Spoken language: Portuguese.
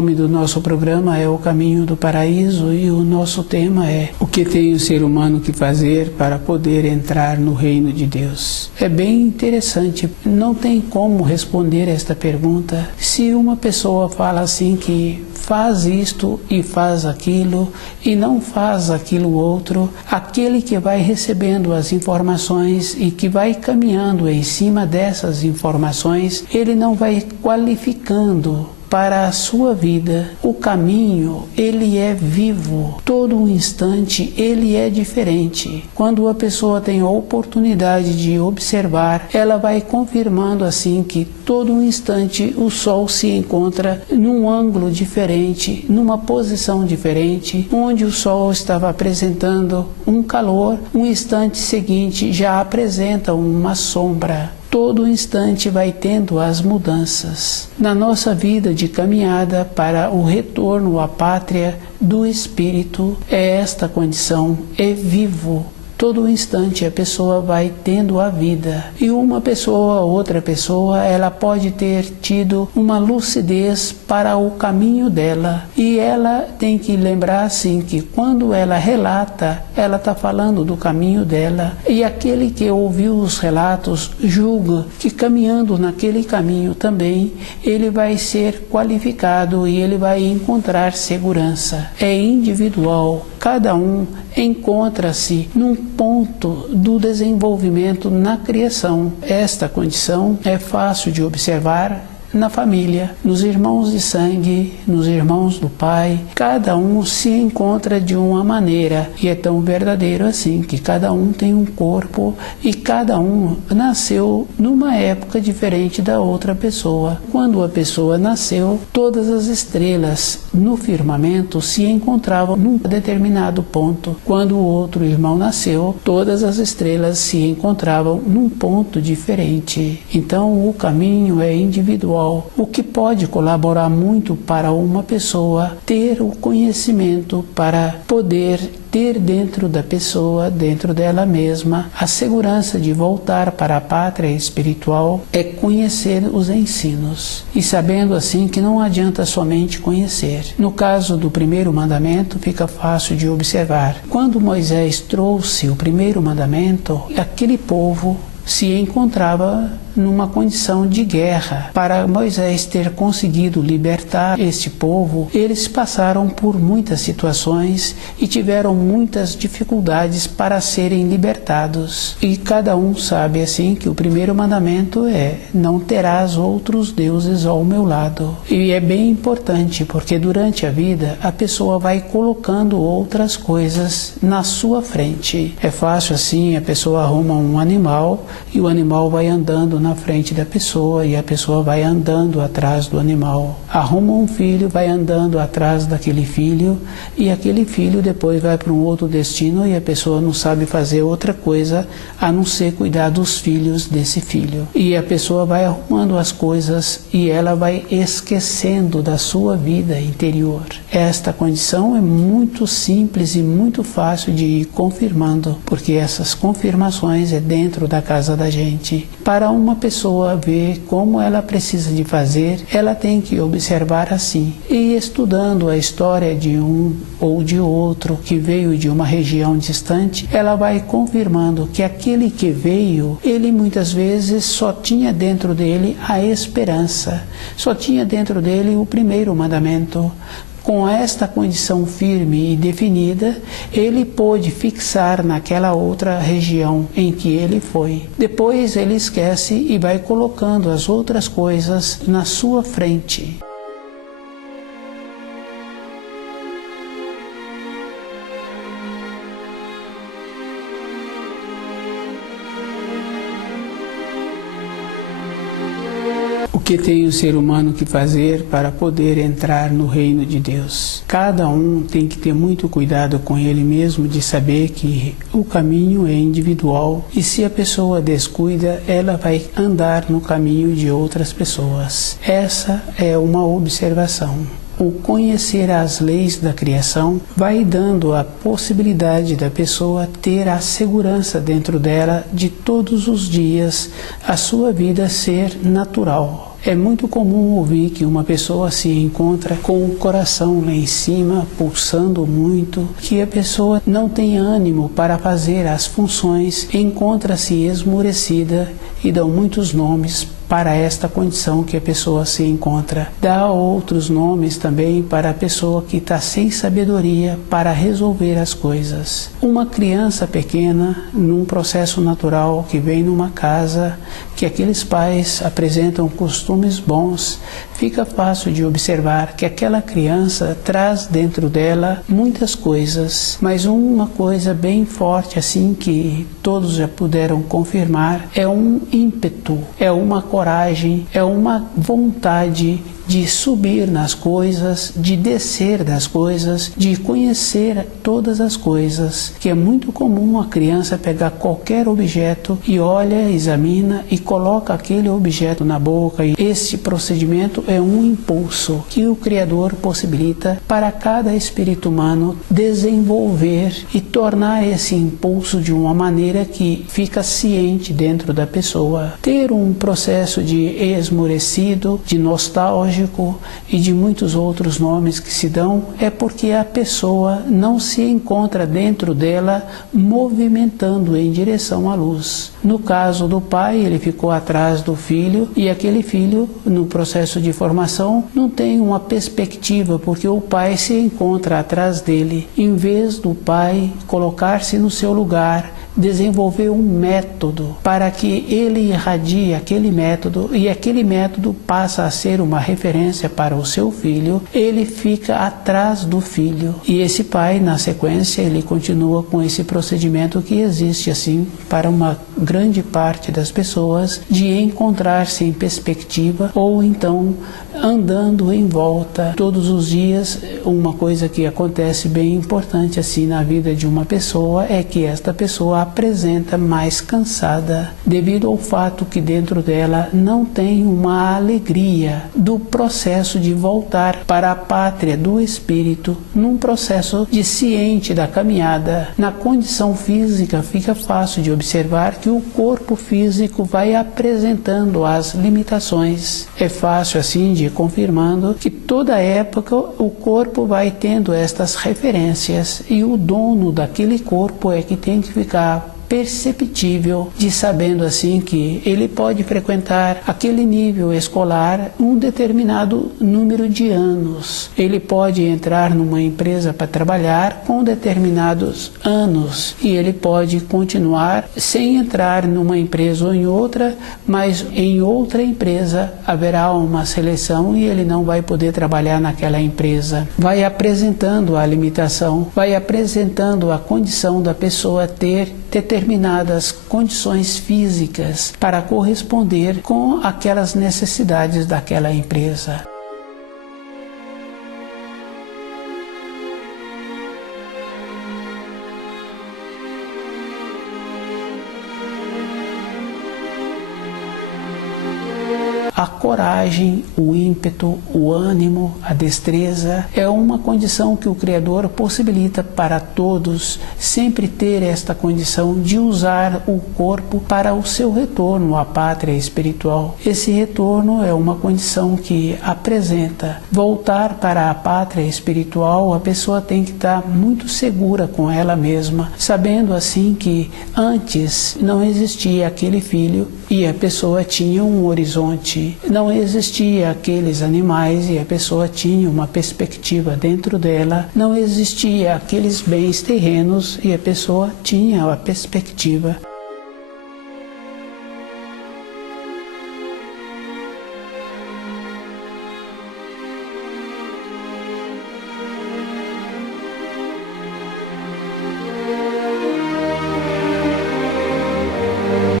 nome do nosso programa é O Caminho do Paraíso e o nosso tema é: o que tem o ser humano que fazer para poder entrar no reino de Deus? É bem interessante, não tem como responder esta pergunta se uma pessoa fala assim que faz isto e faz aquilo e não faz aquilo outro. Aquele que vai recebendo as informações e que vai caminhando em cima dessas informações, ele não vai qualificando para a sua vida. O caminho, ele é vivo, todo um instante ele é diferente. Quando a pessoa tem a oportunidade de observar, ela vai confirmando assim que todo um instante o sol se encontra num ângulo diferente, numa posição diferente, onde o sol estava apresentando um calor, um instante seguinte já apresenta uma sombra. Todo instante vai tendo as mudanças. Na nossa vida de caminhada para o retorno à pátria do Espírito, é esta condição, é vivo. Todo instante a pessoa vai tendo a vida. E uma pessoa, outra pessoa, ela pode ter tido uma lucidez para o caminho dela. E ela tem que lembrar assim que quando ela relata, ela está falando do caminho dela. E aquele que ouviu os relatos julga que caminhando naquele caminho também, ele vai ser qualificado e ele vai encontrar segurança. É individual. Cada um encontra-se num ponto do desenvolvimento na criação. Esta condição é fácil de observar na família, nos irmãos de sangue, nos irmãos do Pai. Cada um se encontra de uma maneira e é tão verdadeiro assim que cada um tem um corpo e cada um nasceu numa época diferente da outra pessoa. Quando a pessoa nasceu, todas as estrelas no firmamento se encontravam num determinado ponto. Quando o outro irmão nasceu, todas as estrelas se encontravam num ponto diferente. Então o caminho é individual. O que pode colaborar muito para uma pessoa ter o conhecimento para poder ter dentro da pessoa, dentro dela mesma, a segurança de voltar para a pátria espiritual é conhecer os ensinos. E sabendo assim que não adianta somente conhecer. No caso do primeiro mandamento, fica fácil de observar. Quando Moisés trouxe o primeiro mandamento, aquele povo se encontrava numa condição de guerra. Para Moisés ter conseguido libertar este povo, eles passaram por muitas situações e tiveram muitas dificuldades para serem libertados. E cada um sabe assim que o primeiro mandamento é: não terás outros deuses ao meu lado. E é bem importante porque durante a vida a pessoa vai colocando outras coisas na sua frente. É fácil assim, a pessoa arruma um animal e o animal vai andando na frente da pessoa e a pessoa vai andando atrás do animal. Arruma um filho, vai andando atrás daquele filho e aquele filho depois vai para um outro destino e a pessoa não sabe fazer outra coisa a não ser cuidar dos filhos desse filho. E a pessoa vai arrumando as coisas e ela vai esquecendo da sua vida interior. Esta condição é muito simples e muito fácil de ir confirmando, porque essas confirmações é dentro da casa da gente. Para uma pessoa ver como ela precisa de fazer, ela tem que observar assim. E estudando a história de um ou de outro que veio de uma região distante, ela vai confirmando que aquele que veio, ele muitas vezes só tinha dentro dele a esperança, só tinha dentro dele o primeiro mandamento. Com esta condição firme e definida, ele pôde fixar naquela outra região em que ele foi. Depois ele esquece e vai colocando as outras coisas na sua frente. O que tem o ser humano que fazer para poder entrar no reino de Deus? Cada um tem que ter muito cuidado com ele mesmo de saber que o caminho é individual e se a pessoa descuida, ela vai andar no caminho de outras pessoas. Essa é uma observação. o conhecer as leis da criação vai dando a possibilidade da pessoa ter a segurança dentro dela de todos os dias a sua vida ser natural. É muito comum ouvir que uma pessoa se encontra com o coração lá em cima, pulsando muito, que a pessoa não tem ânimo para fazer as funções, encontra-se esmorecida e dão muitos nomes para esta condição que a pessoa se encontra. Dá outros nomes também para a pessoa que está sem sabedoria para resolver as coisas. Uma criança pequena, num processo natural que vem numa casa, que aqueles pais apresentam costumes bons, fica fácil de observar que aquela criança traz dentro dela muitas coisas, mas uma coisa bem forte assim que todos já puderam confirmar é um ímpeto, é uma coragem, é uma vontade de subir nas coisas, de descer das coisas, de conhecer todas as coisas, que é muito comum a criança pegar qualquer objeto e olha, examina e coloca aquele objeto na boca. E esse procedimento é um impulso que o Criador possibilita para cada espírito humano desenvolver e tornar esse impulso de uma maneira que fica ciente dentro da pessoa. Ter um processo de esmorecido, de nostálgico e de muitos outros nomes que se dão é porque a pessoa não se encontra dentro dela movimentando em direção à luz. No caso do pai, ele ficou atrás do filho e aquele filho, no processo de formação, não tem uma perspectiva porque o pai se encontra atrás dele. Em vez do pai colocar-se no seu lugar, desenvolver um método para que ele irradie aquele método e aquele método passa a ser uma referência para o seu filho, ele fica atrás do filho. E esse pai, na sequência, ele continua com esse procedimento que existe assim para uma grande parte das pessoas de encontrar-se em perspectiva ou então andando em volta todos os dias. Uma coisa que acontece bem importante assim na vida de uma pessoa é que esta pessoa apresenta mais cansada devido ao fato que dentro dela não tem uma alegria do processo de voltar para a pátria do espírito num processo de ciente da caminhada. Na condição física fica fácil de observar que o corpo físico vai apresentando as limitações. É fácil assim de confirmando que toda época o corpo vai tendo estas referências e o dono daquele corpo é que tem que ficar perceptível de sabendo assim que ele pode frequentar aquele nível escolar um determinado número de anos. Ele pode entrar numa empresa para trabalhar com determinados anos e ele pode continuar sem entrar numa empresa ou em outra, mas em outra empresa haverá uma seleção e ele não vai poder trabalhar naquela empresa. Vai apresentando a limitação, vai apresentando a condição da pessoa ter determinadas condições físicas para corresponder com aquelas necessidades daquela empresa. A coragem, o ímpeto, o ânimo, a destreza é uma condição que o Criador possibilita para todos sempre ter esta condição de usar o corpo para o seu retorno à pátria espiritual. Esse retorno é uma condição que apresenta voltar para a pátria espiritual. A pessoa tem que estar muito segura com ela mesma, sabendo assim que antes não existia aquele filho e a pessoa tinha um horizonte. Não existia aqueles animais e a pessoa tinha uma perspectiva dentro dela. Não existia aqueles bens terrenos e a pessoa tinha a perspectiva.